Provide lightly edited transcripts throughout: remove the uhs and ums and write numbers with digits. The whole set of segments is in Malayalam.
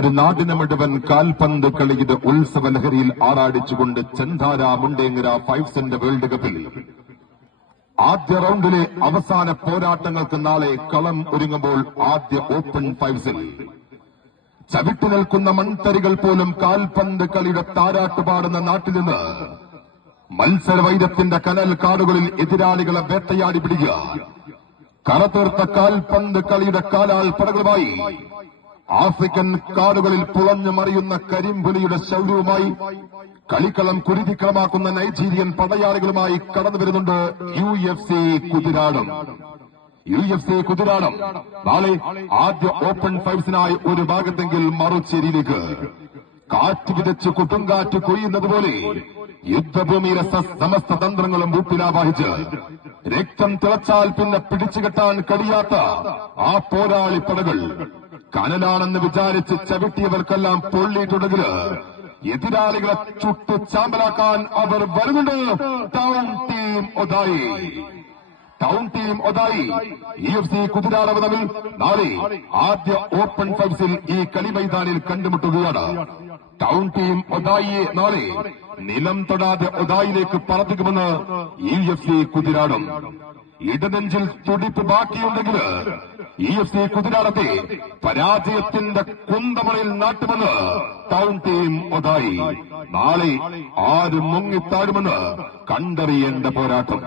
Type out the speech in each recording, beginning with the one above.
ഒരു നാടിനെ മുഴുവൻ കാൽപന്ത് കളിയുടെ ഉത്സവ ലഹരിയിൽ ആറാടിച്ചുകൊണ്ട് ചെന്താര മുണ്ടേങ്ങര ഫൈവ്സിന്റെ വേൾഡ് കപ്പിൽ ആദ്യ റൌണ്ടിലെ അവസാന പോരാട്ടങ്ങൾക്ക് നാളെ കളം ഒരുങ്ങുമ്പോൾ ആദ്യ ഓപ്പൺ ഫൈവ്സിൽ ചവിട്ടി നിൽക്കുന്ന മൺതരികൾ പോലും കാൽപന്ത് കളിയുടെ താരാട്ടുപാടുന്ന നാട്ടിൽ നിന്ന് മത്സരവൈരത്തിന്റെ കനൽ കാടുകളിൽ എതിരാളികളെ വേട്ടയാടി പിടിക്കുക കറതീർത്ത കാൽപന്ത് കളിയുടെ കാലാൽ പടകളുമായി ആഫ്രിക്കൻ കാടുകളിൽ പുളഞ്ഞു മറിയുന്ന കരിമ്പുലിയുടെ ശൗര്യവുമായി കളിക്കളം കുരുതിക്കളമാക്കുന്ന നൈജീരിയൻ പടയാളികളുമായി കടന്നുവരുന്നുണ്ട് UFC കുതിരാടം. UFC കുതിരാടം നാളെ ആദ്യ ഓപ്പൺ ഫൈവ്സിനായി ഒരു ഭാഗത്തെങ്കിൽ മറുചേരിയിലേക്ക് കാറ്റ് വിതച്ച് കൊടുങ്കാറ്റ് കൊയ്യുന്നത് പോലെ യുദ്ധഭൂമിയിലെ സമസ്ത തന്ത്രങ്ങളും ഊപ്പിലാവാഹിച്ച് രക്തം തിളച്ചാൽ പിന്നെ പിടിച്ചുകെട്ടാൻ കഴിയാത്ത ആ പോരാളി പടകൾ കനലാണെന്ന് വിചാരിച്ച് ചവിട്ടിയവർക്കെല്ലാം പൊള്ളിയിട്ടുണ്ടെങ്കിൽ എതിരാളികളെ ചുട്ടു ചാമ്പലാക്കാൻ അവർ വരുന്നുണ്ട്. ടൗൺ ടീം ഒതായി UFC കുതിരാടവ് തമ്മിൽ നാളെ ആദ്യ ഓപ്പൺ ഫൈവ്സിൽ ഈ കളി മൈതാനിൽ കണ്ടുമുട്ടുകയാണ്. ടൗൺ ടീം ഒതായിയെ നാളെ നിലം തൊടാതെ ഒതായിലേക്ക് പറത്തിക്കുമെന്ന് UFC കുതിരാടം. ഇടനെഞ്ചിൽ തുടിപ്പ് ബാക്കിയുണ്ടെങ്കിൽ UFC കുതിരാടത്തെ പരാജയത്തിന്റെ കുന്തമണയിൽ നാട്ടുമെന്ന് ടൗൺ ടീം ഒതായി. നാളെ ആര് മുങ്ങിത്താഴുമെന്ന് കണ്ടറിയേണ്ട പോരാട്ടം.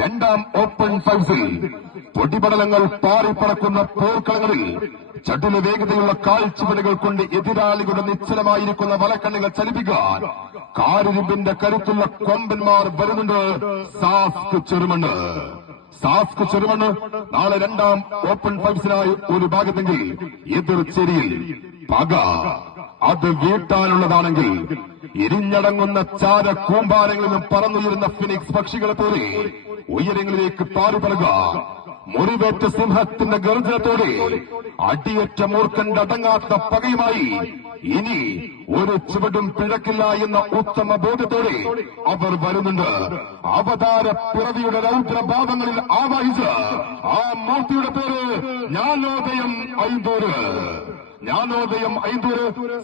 രണ്ടാം ഓപ്പൺ ഫൈവ്സിൽ പൊടിപടലങ്ങൾ പാറിപ്പറക്കുന്ന പോർക്കളങ്ങളിൽ ചടുല വേഗതയുള്ള കാൽച്ചുവടുകൾ കൊണ്ട് എതിരാളികളുടെ നിശ്ചലമായിരിക്കുന്ന വലക്കണ്ണുകൾ ചലിപ്പിക്കാൻ കാരിരുമ്പിന്റെ കരുത്തുള്ള കൊമ്പന്മാർ വരുന്നുണ്ട്. സാസ്ക് ചെറുമണ്ണ് നാളെ രണ്ടാം ഓപ്പൺ ഫൈവ്സിനായി ഒരു ഭാഗത്തെങ്കിൽ എതിർചേരിയിൽ പക അത് വീട്ടാനുള്ളതാണെങ്കിൽ എരിഞ്ഞടങ്ങുന്ന ചാര കൂമ്പാരങ്ങളിൽ നിന്നും പറന്നുയരുന്ന ഫിനിക്സ് പക്ഷികളെ പോലെ ഉയരങ്ങളിലേക്ക് പാറുപറക മുറിവേറ്റ സിംഹത്തിന്റെ ഗർജനത്തോടെ അടിയേറ്റ മൂർഖന്റെ അടങ്ങാത്ത പകയുമായി ഇനി ഒരു ചുവടും പിഴക്കില്ല എന്ന ഉത്തമ ബോധത്തോടെ അവർ വരുന്നുണ്ട്. അവതാര പിറവിയുടെ രൗദ്രഭാവങ്ങളിൽ ആവാഹിച്ച് ആ മൂർത്തിയുടെ പേര് ജ്ഞാനോദയം ഐന്തൂര്.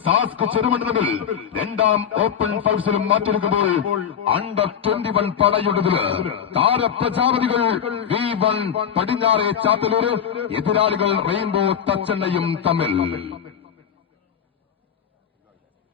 സാസ്ക് ചെറുമണ്ഡലത്തിൽ രണ്ടാം ഓപ്പൺ ഫൈവ്സിലും മാറ്റിയെടുക്കുമ്പോൾ അണ്ടർ 21 പടയുടേതില് താരപ്രജാപതികൾ V1 പടിഞ്ഞാറെ ചാത്തലൂര്, എതിരാളികൾ റെയിൻബോ തച്ചെണ്ണയും തമ്മിൽ.